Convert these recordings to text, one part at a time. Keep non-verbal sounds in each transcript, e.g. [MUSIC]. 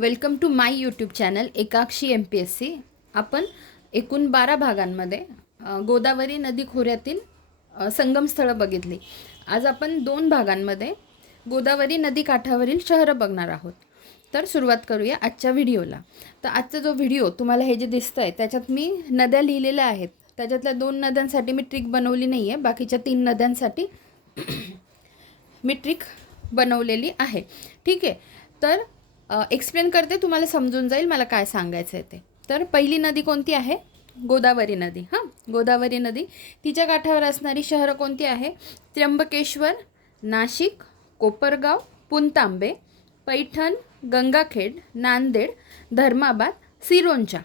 Welcome to my YouTube channel Ekakshi M P S C आपण एकूण बारा भागांमध्ये गोदावरी नदी खोऱ्यातील संगमस्थळं बघितली. आज आपण दोन भागांमध्ये गोदावरी नदी काठावरील शहरं बघणार आहोत. तर सुरुवात करूया आजच्या व्हिडिओला. तर आजचा जो व्हिडिओ तुम्हाला हे जे दिसतं आहे त्याच्यात मी नद्या लिहिलेल्या आहेत. त्याच्यातल्या दोन नद्यांसाठी मी ट्रिक बनवली नाही आहे बाकीच्या तीन नद्यांसाठी [CLEARS THROAT] मी ट्रिक बनवलेली आहे. ठीक आहे? तर एक्सप्लेन करते तुम्हाला समजून जाईल मला काय सांगायचं आहे ते. तर पहिली नदी कोणती आहे? गोदावरी नदी. हां? गोदावरी नदी. तिच्या काठावर असणारी शहरं कोणती आहे? त्र्यंबकेश्वर नाशिक कोपरगाव पुनतांबे पैठण गंगाखेड नांदेड धर्माबाद सिरोंचा.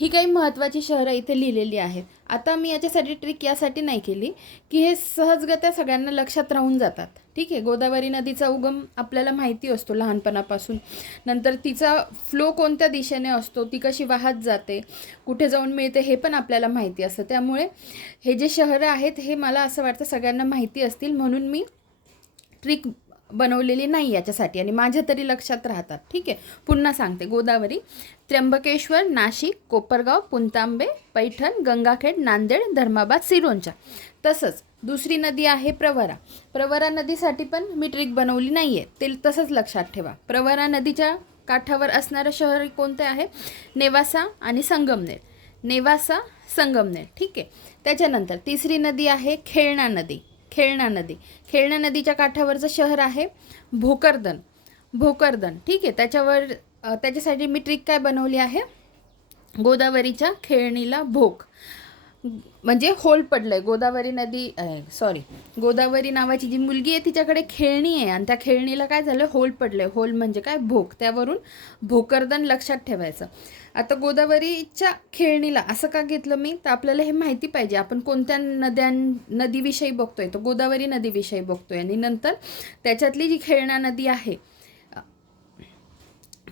ही काही महत्त्वाची शहरं इथे लिहिलेली आहेत. आता मी याच्यासाठी ट्रिक यासाठी नाही केली की हे सहजगत्या सगळ्यांना लक्षात राहून जातात. ठीक आहे गोदावरी नदीचा उगम आपल्याला माहिती असतो लहानपणापासून. नंतर तिचा फ्लो कोणत्या दिशेने असतो ती कशी वाहत जाते कुठे जाऊन मिळते हे पण आपल्याला माहिती असतं. त्यामुळे हे जे शहरं आहेत हे मला असं वाटतं सगळ्यांना माहिती असतील म्हणून मी ट्रिक बनवलेली नाही याच्यासाठी आणि माझ्या तरी लक्षात राहतात. ठीक आहे. पुन्हा सांगते. गोदावरी त्र्यंबकेश्वर नाशिक कोपरगाव पुंतांबे पैठण गंगाखेड नांदेड धर्माबाद सिरोंचा. तसंच दुसरी नदी आहे प्रवरा. प्रवरा नदीसाठी पण मी ट्रिक बनवली नाही आहे ते तसंच लक्षात ठेवा. प्रवरा नदीच्या काठावर असणारं शहर कोणते आहे? नेवासा आणि संगमनेर. नेवासा संगमनेर. ठीक आहे. त्याच्यानंतर तिसरी नदी आहे खेळणा नदी. खेळणा नदी. खेळणा नदीच्या काठावरचं शहर आहे भोकरदन. भोकरदन. ठीक आहे. त्याच्यावर त्याच्यासाठी मी ट्रिक काय बनवली आहे? गोदावरीच्या खेळणीला भोक. म्हणजे होल पडलं आहे गोदावरी नदी सॉरी गोदावरी नावाची जी मुलगी आहे तिच्याकडे खेळणी आहे आणि त्या खेळणीला काय झालं? होल पडलं आहे होल म्हणजे काय? भोक. त्यावरून भोकरदन लक्षात ठेवायचं. आता गोदावरीच्या खेळणीला असं का घेतलं मी? तर आपल्याला हे माहिती पाहिजे. आपण कोणत्या नद्यां नदीविषयी बघतोय? तर गोदावरी नदीविषयी बघतोय. आणि नंतर त्याच्यातली जी खेळणा नदी आहे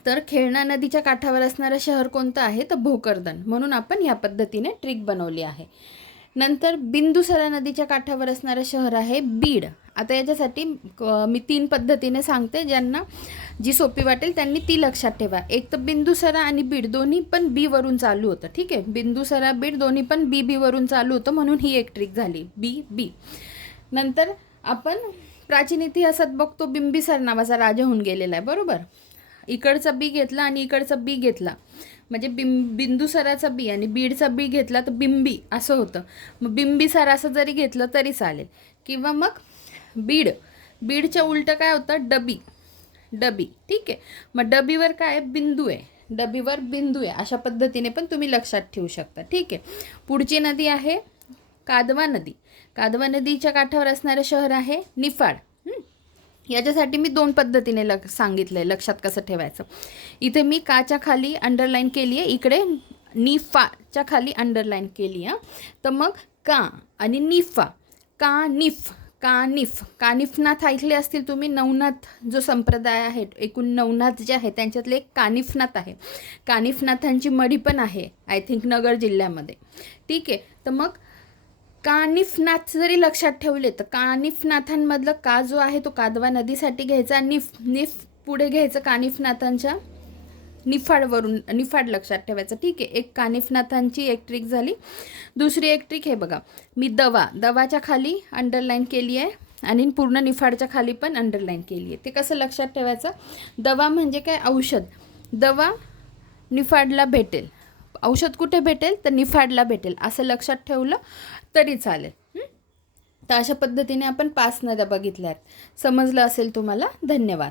तर खेळणा नदीच्या काठावर असणारं शहर कोणतं आहे? तर भोकरदन. म्हणून आपण ह्या पद्धतीने ट्रिक बनवली आहे. नंतर बिंदुसरा नदीच्या काठावर असणारं शहर आहे बीड. आता याच्यासाठी मी तीन पद्धतीने सांगते ज्यांना जी सोपी वाटेल त्यांनी ती लक्षात ठेवा. एक तर बिंदुसरा आणि बीड दोन्ही पण बी वरून चालू होतं ठीक आहे? बिंदुसरा बीड दोन्ही पण बी बी वरून चालू होतं म्हणून ही एक ट्रिक झाली बी बी नंतर आपण प्राचीन इतिहासात बघतो बिंबिसार नावाचा राजा होऊन गेलेला आहे बरोबर? इकडचा बी घेतला आणि इकडचा बी घेतला. म्हणजे बिं बिंदुसराचा बी आणि बीडचा बी घेतला तर बिंबी असं होतं. मग बिंबी असं जरी घेतलं तरी चालेल. किंवा मग बीड बीडच्या उलटं काय होतं? डबी डबी. ठीक आहे. मग डबीवर काय आहे? बिंदू आहे. डबीवर बिंदू आहे. अशा पद्धतीने पण तुम्ही लक्षात ठेवू शकता. ठीक आहे. पुढची नदी आहे कादवा नदी. कादवा नदीच्या काठावर असणारं शहर आहे निफाड. याच्यासाठी मी दोन पद्धतीने लग सांगितलं आहे लक्षात कसं ठेवायचं. इथे मी काच्या खाली अंडरलाईन केली आहे इकडे निफाच्या खाली अंडरलाईन केली आहे. तर मग का आणि निफा का निफ. कानिफ कानिफनाथ ऐकले असतील तुम्ही नवनाथ जो संप्रदाय आहे एकूण नवनाथ जे आहे त्यांच्यातले एक कानिफनाथ आहे. कानिफनाथांची मढी पण आहे आय थिंक नगर जिल्ह्यामध्ये. ठीक आहे तर मग कानिफनाथ जरी लक्षात ठेवले तर कानिफनाथांमधलं का जो आहे तो कादवा नदीसाठी घ्यायचा निफ निफ पुढे घ्यायचं कानिफनाथांच्या निफाडवरून निफाड लक्षात ठेवायचं. ठीक आहे एक कानिफनाथांची एक ट्रिक झाली. दुसरी एक ट्रिक हे बघा. मी दवा दवाच्या खाली अंडरलाईन केली आहे आणि पूर्ण निफाडच्या खाली पण अंडरलाईन केली आहे. ते कसं लक्षात ठेवायचं? दवा म्हणजे काय? औषध. दवा निफाडला भेटेल. औषध कुठे भेटेल? तर निफाडला भेटेल. असं लक्षात ठेवलं. तरी चालेल. तर अशा पद्धतीने आपण पाच नद्या बघितल्या आहेत. समजलं असेल तुम्हाला? धन्यवाद.